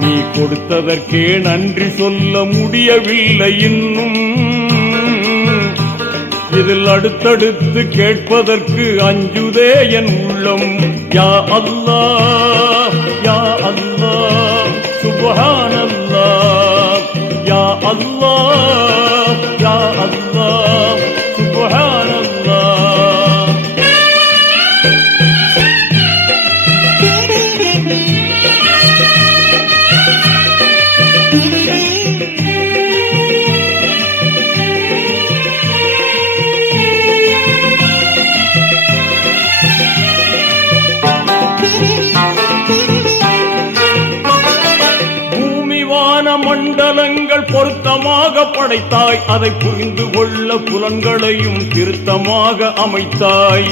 நீ கொடுத்ததற்கே நன்றி சொல்ல முடியவில்லை இன்னும். இதில் அடுத்தடுத்து கேட்பதற்கு அஞ்சுதே என் உள்ளம். யா அல்லாஹ் யா அல்லாஹ் சுப்ஹானல்லாஹ். யா அல்லாஹ் யா அல்லாஹ் சுப்ஹானல்லாஹ். மண்டலங்கள் பொருத்தமாக படைத்தாய், அதை புரிந்து கொள்ள புலன்களையும் திருத்தமாக அமைத்தாய்.